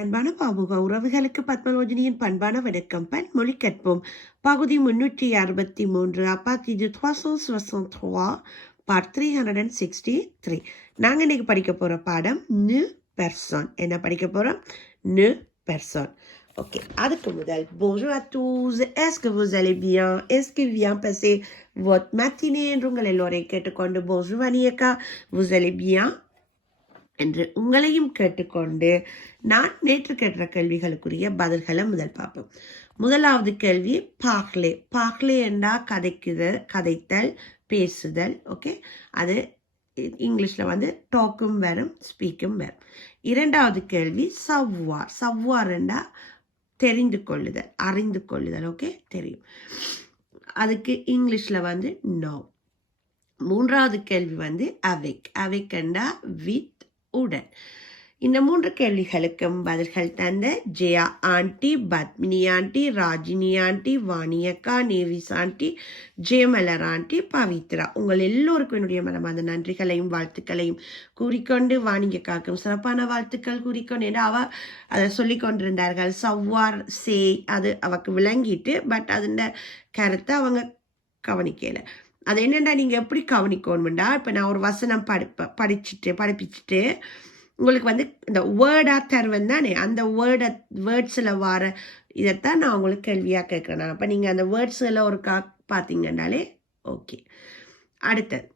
அன்பான பாமுக உறவுகளுக்கு பத்மலோஜனியின் பண்பான வணக்கம். பன்மொழி கற்போம். பகுதி 363 அப்பாத்தி de 363 part 363. நாங்கள் இன்னைக்கு படிக்க போகிற பாடம் நு பெர்சன். என்ன படிக்க போகிறோம்? நு பெர்சன். Ok, அதுக்கு முதல் bonjour à tous, est-ce que vous allez bien? Est-ce qu'il vient passer votre matinée? என்று உங்கள் எல்லோரையும் கேட்டுக்கொண்டு bonjour Vaniaka, vous allez bien? என்று உங்களையும் கேட்டுக்கொண்டு நான் நேற்று கேட்ட கேள்விகளுக்குரிய பதில்களை முதல் பார்ப்போம். முதலாவது கேள்வி பாக்லே. பாக்லே என்றா கதைத்தல், பேசுதல். ஓகே, அது இங்கிலீஷில் வந்து டாக்கும் வரும், ஸ்பீக்கும் வரும். இரண்டாவது கேள்வி சவ்வார். சவ்வார் என்றா தெரிந்து கொள்ளுதல், அறிந்து கொள்ளுதல். ஓகே, தெரியும். அதுக்கு இங்கிலீஷில் வந்து நோ. மூன்றாவது கேள்வி வந்து அவைக். அவைக் என்றா வித், உடன். இந்த மூன்று கேள்விகளுக்கும் பதில்கள் தந்த Jaya aunty, Padmini aunty, Rajini aunty, வாணியக்கா, Nevis aunty, Jayamalar aunty, Pavithra, உங்கள் எல்லோருக்கும் என்னுடைய மனமார்ந்த நன்றிகளையும் வாழ்த்துக்களையும் கூறிக்கொண்டு, வாணியக்காக்கும் சிறப்பான வாழ்த்துக்கள் கூறிக்கொண்டு, ஏன்னா அவ அதை சொல்லி கொண்டிருந்தார்கள். சவ்வார் சே அது அவக்கு விளங்கிட்டு, பட் அதோட கருத்தை அவங்க கவனிக்கல. அது என்னென்னா நீங்கள் எப்படி கவனிக்கணும்டா, இப்போ நான் ஒரு வசனம் படிப்பிச்சுட்டு உங்களுக்கு வந்து இந்த வேர்டாக தருவேன் தானே, அந்த வேர்ட்ஸில் வர இதைத்தான் நான் உங்களுக்கு கேள்வியாக கேட்குறேன். அப்போ நீங்கள் அந்த வேர்ட்ஸில் ஒரு பார்த்தீங்கன்னாலே ஓகே. அடுத்தது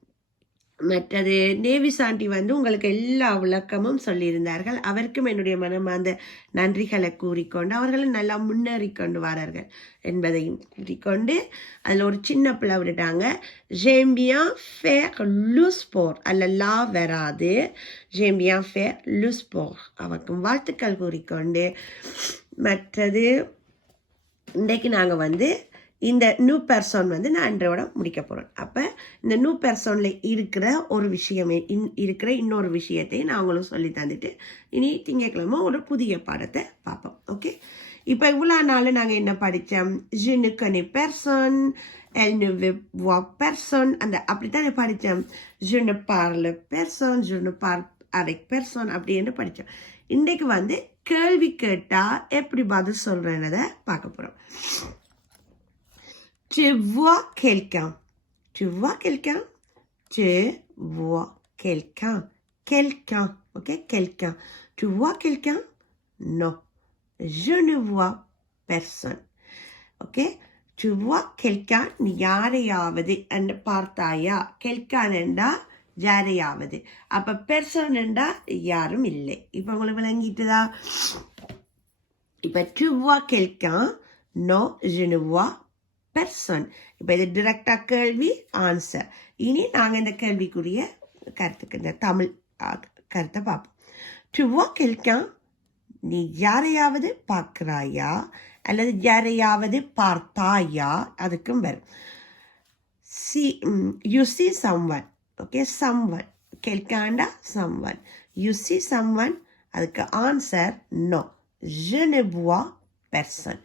மற்றது நேவிஸ் ஆண்டி வந்து உங்களுக்கு எல்லா விளக்கமும் சொல்லியிருந்தார்கள். அவருக்கும் என்னுடைய மனமார்ந்த நன்றிகளை கூறிக்கொண்டு அவர்களும் நல்லா முன்னேறி கொண்டு வரார்கள் என்பதையும் கூறிக்கொண்டு அதில் ஒரு சின்ன பிள்ளை விட்டுட்டாங்க. ஜேம்பியா ஃபேர் லூஸ்போர் அல்ல லா வராது, ஜேம்பியா ஃபேர் லூஸ்போர். அவருக்கும் வாழ்த்துக்கள் கூறிக்கொண்டு மற்றது இன்றைக்கு நாங்கள் வந்து இந்த நியூ பெர்சன் வந்து நான் அன்றையோட முடிக்க போகிறேன். அப்போ இந்த நியூ பெர்சனில் இருக்கிற ஒரு விஷயமே இருக்கிற இன்னொரு விஷயத்தை நான் உங்களுக்கு சொல்லி தந்துட்டு இனி திங்கட்கிழமை ஒரு புதிய பாடத்தை பார்ப்போம். ஓகே, இப்போ இவ்வளோ நாள் நாங்கள் என்ன படித்தோம்? je ne connais personne, elle ne veut voir personne, அந்த அப்படித்தானே படித்தோம். je ne parle personne, je ne parle avec personne அப்படின்னு படித்தோம். இன்றைக்கு வந்து கேள்வி கேட்டால் எப்படி பதில் சொல்கிறேன்னதை பார்க்க போகிறோம். Tu vois quelqu'un. Tu vois quelqu'un. Tu vois quelqu'un. Quelqu'un. Ok, quelqu'un. Tu vois quelqu'un? Non. Je ne vois personne. Ok. Tu vois quelqu'un. நீ யாரையாவது என்று பார்த்தாயா? quelqu'un என்றா யாரையாவது. அப்ப பெர்சன் என்றா யாரும் இல்லை. இப்ப உங்களுக்கு விளங்கிட்டுதா? இப்ப tu vois quelqu'un? Non, je ne vois person. இப்போ இது டிரெக்டாக கேள்வி, ஆன்சர். இனி நாங்கள் இந்த கேள்விக்குரிய கருத்துக்கு இந்த தமிழ் கருத்தை பார்ப்போம். டு வா quelqu'un, நீ யாரையாவது பார்க்குறாயா அல்லது யாரையாவது பார்த்தாயா, அதுக்கும் வரும். You see someone. Okay, someone. quelqu'un someone. You see someone, அதுக்கு answer no. je ne vois personne.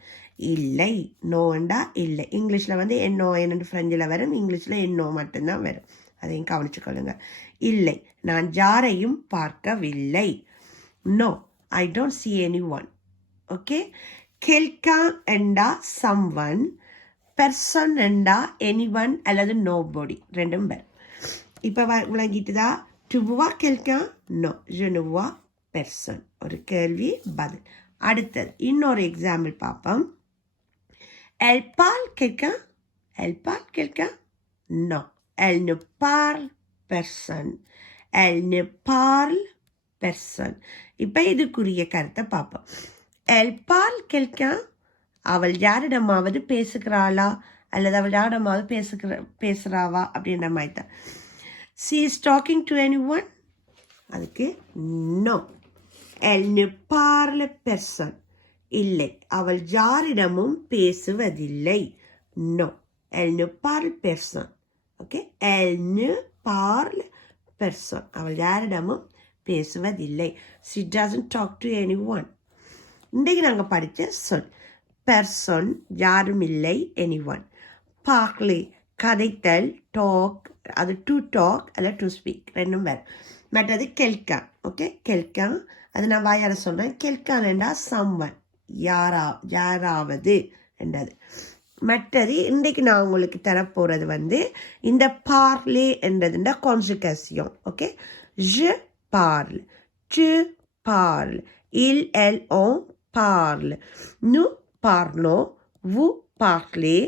இல்லை. நோண்டா இல்லை. இங்கிலீஷில் வந்து என்னோ என்னென்று ஃப்ரெஞ்சில் வரும், இங்கிலீஷில் என்னோ மட்டும்தான் வரும். அதையும் கவனிச்சுக்கொள்ளுங்க. இல்லை, நான் யாரையும் பார்க்கவில்லை. No, I don't see anyone. Okay, quelqu'un என்றா சம்வன், பெர்சன் என்றா எனி ஒன் அல்லது நோபடி, ரெண்டும் வரும். இப்போ விளங்கிட்டுதா? டு vois quelqu'un? No, je ne vois personne. ஒரு கேள்வி பதில். அடுத்தது இன்னொரு எக்ஸாம்பிள் பார்ப்போம். Elle parle quelqu'un? Elle parle quelqu'un? Non, elle ne parle personne. Elle ne parle personne. இப்போ இதுக்குரிய கருத்தை பார்ப்போம். Elle parle quelqu'un? அவள் யாரிடமாவது பேசுகிறாளா அல்லது அவள் யாரிடமாவது பேசுகிறாவா அப்படின்ற மாதிரி தான். She is talking to anyone? அதுக்கு no. Elle ne parle personne. இல்லை, அவள் யாரிடமும் பேசுவதில்லை. No, elle ne parle personne. Okay, elle ne parle personne. அவள் யாரிடமும் பேசுவதில்லை. she doesn't talk to anyone. இன்றைக்கு நாங்கள் படித்த சொல் பெர்சன், யாரும் இல்லை, anyone. பார்க்லே, கதைத்தல், டாக், அது டு டாக் அல்ல டு ஸ்பீக், ரெண்டும் வேறு. மற்றது quelqu'un. ஓகே, quelqu'un அது நான் வாயார சொல்கிறேன். கெல்கான்டா சம்வன், யாராவது என்றது. மற்றது இன்றைக்கு நான் உங்களுக்கு தரப்போகிறது வந்து இந்த பார்லே என்றதுண்டா conjugation. Okay, je parle, tu parles, elle on parle, nous parlons, vous parlez,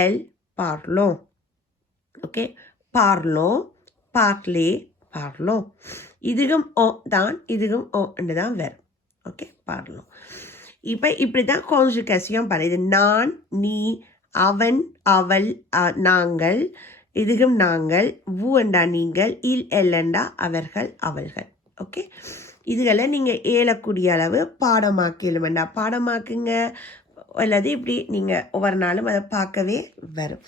elle parlons. Okay, parlons, parler, parlons. இதுவும் ஓ தான், இதுவும் ஓ என்று தான் வரும். Okay, parlons. இப்போ இப்படி தான் கான்ஜுகேஷன் பண்ணுது. நான், நீ, அவன், அவள், நாங்கள், இதுகும் நாங்கள், வு என்றா நீங்கள், எல்லண்டா அவர்கள், அவள்கள். ஓகே, இதுகளை நீங்கள் ஏலக்கூடிய அளவு பாடமாக்கலும் வேண்டாம், பாடமாக்குங்க. அல்லது இப்படி நீங்கள் ஒவ்வொரு நாளும் அதை பார்க்கவே வரும்.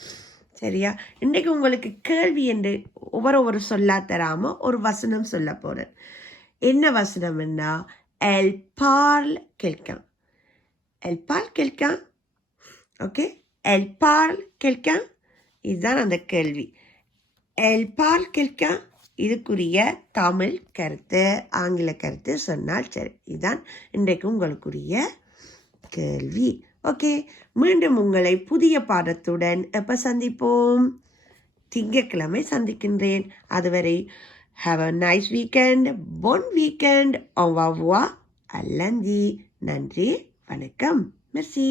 சரியா? இன்றைக்கு உங்களுக்கு கேள்வி என்று ஒவ்வொரு சொல்லா தராமல் ஒரு வசனம் சொல்ல போகிறேன். என்ன வசனம்னா, elle parle quelqu'un. Elle parle quelqu'un. Okay, elle parle quelqu'un. இதுதான் அந்த கேள்வி. elle parle quelqu'un. இதுக்குரிய தமிழ் கருத்து, ஆங்கில கருத்து சொன்னால் சரி. இதுதான் இன்றைக்கு உங்களுக்குரிய கேள்வி. ஓகே, மீண்டும் உங்களை புதிய பாடத்துடன் எப்போ சந்திப்போம்? திங்கட்கிழமை சந்திக்கின்றேன். அதுவரை have a nice weekend, bon weekend, au revoir, அல்லந்தி. நன்றி, வணக்கம், மெர்சி.